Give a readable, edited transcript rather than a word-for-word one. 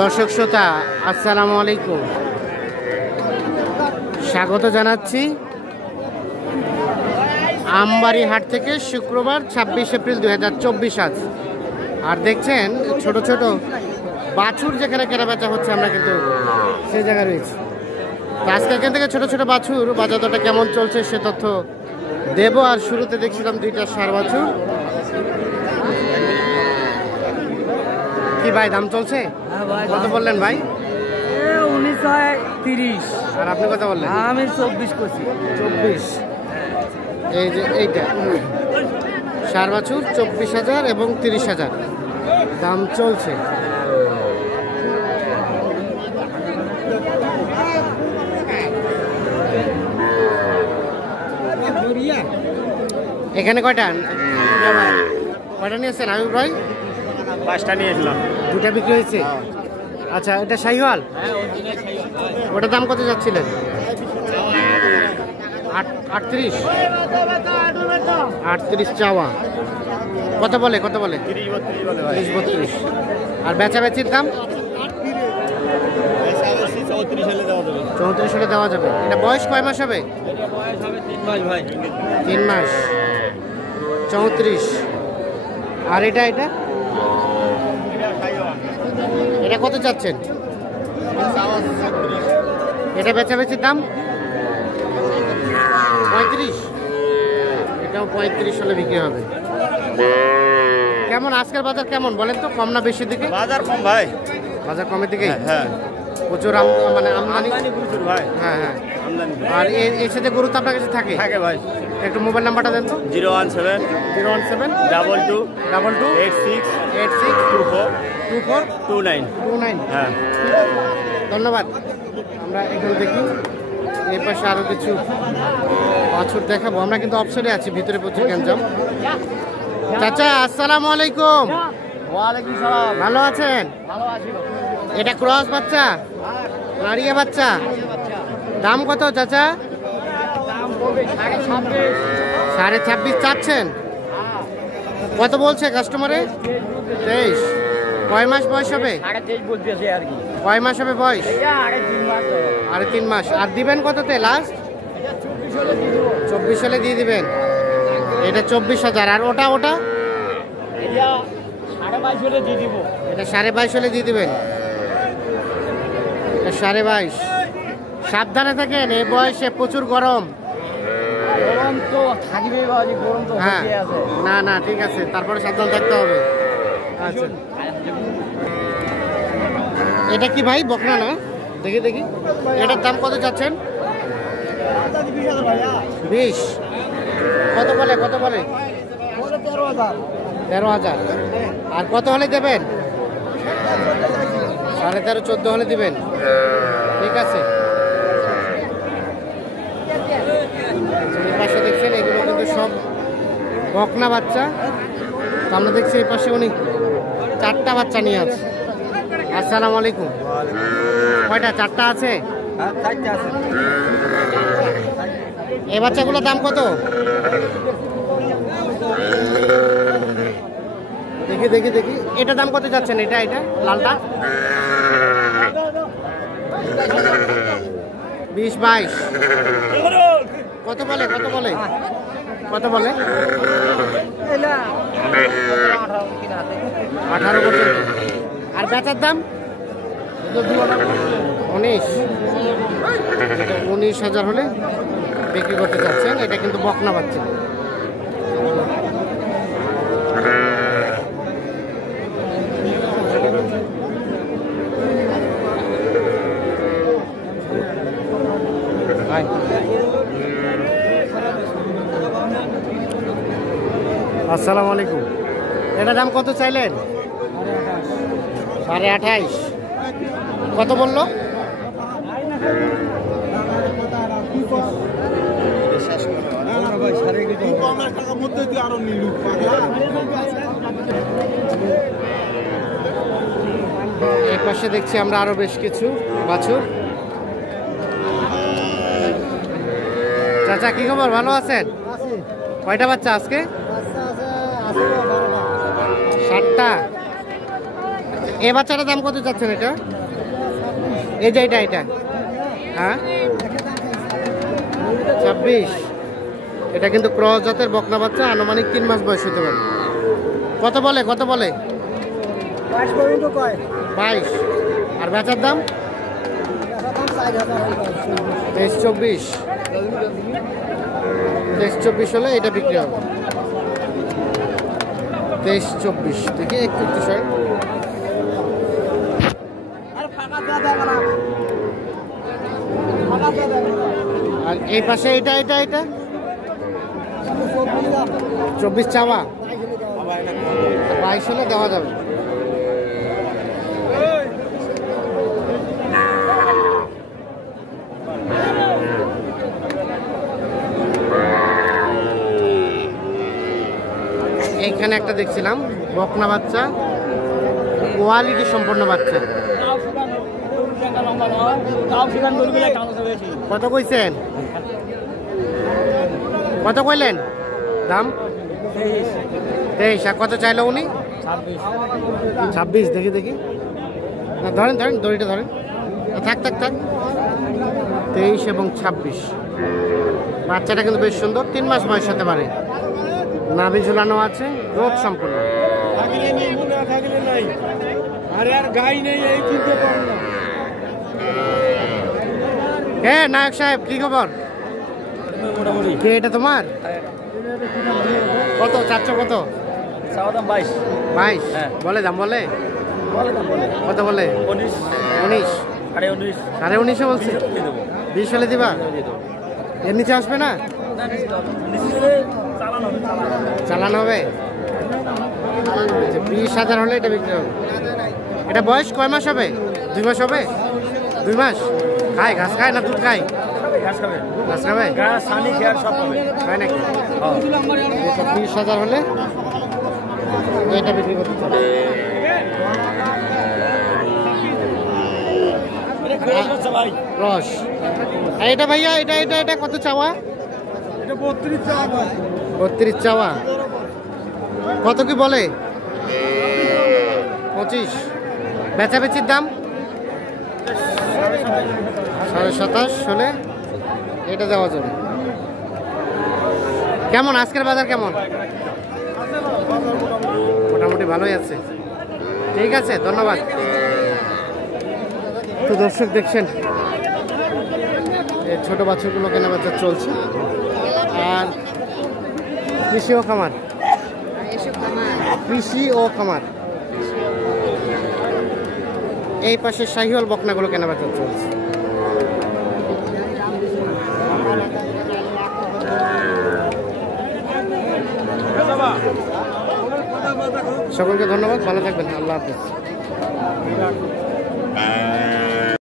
দর্শক শ্রোতা আসসালামু আলাইকুম, স্বাগত জানাচ্ছি আমবাড়ি হাট থেকে। শুক্রবার 26 এপ্রিল 2024 আজ। আর দেখছেন ছোট ছোট বাছুর যেখানে কেনাবেচা হচ্ছে, আমরা কিন্তু সেই জায়গায় রয়েছি। তো আজকে এখান থেকে ছোট ছোট বাছুর বাজার দরটা কেমন চলছে সে তথ্য দেব। আর শুরুতে দেখছিলাম দুইটা ষাঁড় বাছুর। কি ভাই দাম চলছে? কত বললেন ভাই? 1930। আর আপনি কত বললেন? আমি 24 করছি। 24। এই যে এইটা ষাঁড় বাছুর 24,000 এবং 30,000 দাম চলছে। এখানে কয়টা নিয়েছেন আয়ুব ভাই? 5টা নিয়েছিলাম, 2টা বিক্রি হয়েছে। আচ্ছা, এটা শাহিওয়াল? ওটার দাম কত যাচ্ছিলেন? 38 চাওয়া। কত বলে? 30-32। আর বেচাবেচির দাম 34 হলে দেওয়া যাবে। এটা বয়স কয় মাস হবে? 3 মাস। 34। আর এটা কত চাচ্ছেন? এটা বেচাবেচির দাম 35। এটাও 35 হলে বিক্রি হবে। কেমন আজকের বাজার কেমন বলেন তো? কম না বেশির দিকে? বাজার কম ভাই। বাজার কমের দিকে? হ্যাঁ, প্রচুর মানে আমদানি প্রচুর ভাই। হ্যাঁ। আর এর সাথে গরু তো আপনার কাছে থাকে? ভাই। একটু মোবাইল নাম্বারটা দেন তো। 017 22 86 24 29। হ্যাঁ, ধন্যবাদ। আমরা এখানে দেখি এই পাশে আরো কিছু বাছুর দেখাবো। আমরা কিন্তু অপশনে আছি, ভিতরে প্রচুর গ্যাঞ্জাম। চাচা আসসালামু আলাইকুম। ওয়ালাইকুম সালাম। ভালো আছেন? ভালো আছি। এটা ক্রস বাচ্চা, নাড়িয়া বাচ্চা। দাম কত চাচা? দাম পড়বে 26.5। 26.5 চাচ্ছেন? কত বলছে কাস্টমারে? 23। কয় মাস বয়স হবে? 23.5 বলতেছে আর কি। কয় মাস হবে বয়স? এটা 3.5 মাস। 3.5 মাস। আর দিবেন কততে লাস্ট? 24 হলে দিয়ে দিবেন। এটা 24,000। আর ওটা এটা 22.5 হলে দিয়ে দিব। এটা 22.5 হলে দিয়ে দিবেন। এটা 22.5। সাবধানে থাকেন, এই বয়সে প্রচুর গরম। গরম তো থাকবে বাজি, গরম তো হ্যাঁ, হতে আছে। না ঠিক আছে, তারপরে সাবধান থাকতে হবে। আচ্ছা, এটা কি ভাই? বকনা না? দেখি এটার দাম কত চাচ্ছেন? 20। কত বলে? 13,000। আর কত হলে দেবেন? 13.5-14 হলে দিবেন। ঠিক আছে। এই পাশে দেখছেন এগুলো কিন্তু সব বকনা বাচ্চা। তো আমরা দেখছি এই পাশে উনি 4টা বাচ্চা নিয়ে আছে। আসসালামু আলাইকুম। কয়টা? 4টা আছে? এই বাচ্চাগুলোর দাম কত? দেখি এটা দাম কত যাচ্ছেন? এটা লালটা 20-22। কত বলে? 18 পর্যন্ত। আর বেচার দাম 19,000 হলে বিক্রি করতে চাচ্ছেন। এটা কিন্তু বকনা বাচ্চা। আসসালামু আলাইকুম। এটা দাম কত চাইলেন? 28.5। কত বললো? এই পাশে দেখছি আমরা আরো বেশ কিছু বাছুর। চাচা কি খবর? ভালো আছেন? কয়টা বাচ্চা আজকে? 7টা। এই বাচ্চাটার দাম কত চাচ্ছেন এটা? এই যে এটা হ্যাঁ 26। এটা কিন্তু ক্রস জাতের বকনা বাচ্চা, আনুমানিক 3 মাস বয়স হতে পারে। কত বলে 22? আর বেচার দাম 23-24 হলে এটা বিক্রি হবে। 23-24 থেকে একটু সর। আর এই পাশে এটা 24 চাওয়া, 22 হলে দেওয়া যাবে। এইখানে একটা দেখছিলাম বকনা বাচ্চা, কোয়ালিটি সম্পন্ন বাচ্চা। কত কইছেন? কত কইলেন দাম? 23। আর কত চাইলো উনি? 26। দেখি না, ধরেন দড়িটা ধরেন। থাক 23 এবং 26। বাচ্চাটা কিন্তু বেশ সুন্দর, 3 মাস বয়স হতে পারে। নাভি ঝুলানো আছে, রোদ সম্পূর্ণ। হ্যাঁ নায়ক সাহেব, কি খবর? কে এটা তোমার? কত চাচ্ছ? কত? 22। বলে দাম বলে? কত বলে? 19। 19.5 বলছে। 20 হলে দিবা? এর নিচে আসবে না? চালানো হবে। 20,000 হলে এটা বিক্রি হবে। এটা বয়স কয় মাস হবে? 2 মাস হবে? 2 মাস। খায় ঘাস খায় না দুধ খায়? ঘাস খাবে। খায় নাকি? 20,000 হলে এটা বিক্রি করতে হবে। রস। আর এটা ভাইয়া এটা কত চাওয়া? 32 চাওয়া। কত কি বলে? 25। বেচাবেচির দাম 27.5 হলে এটা দেওয়া যাবে। কেমন আজকের বাজার কেমন? মোটামুটি ভালোই আছে। ঠিক আছে, ধন্যবাদ। তো দর্শক দেখছেন এই ছোট বাছুরগুলো কেনাবেচা চলছে। আর কৃষি ও খামার এই পাশে শাহিওয়াল বকনাগুলো কেনাবেচা চলছে। সকলকে ধন্যবাদ, ভালো থাকবেন, আল্লাহ হাফেজ।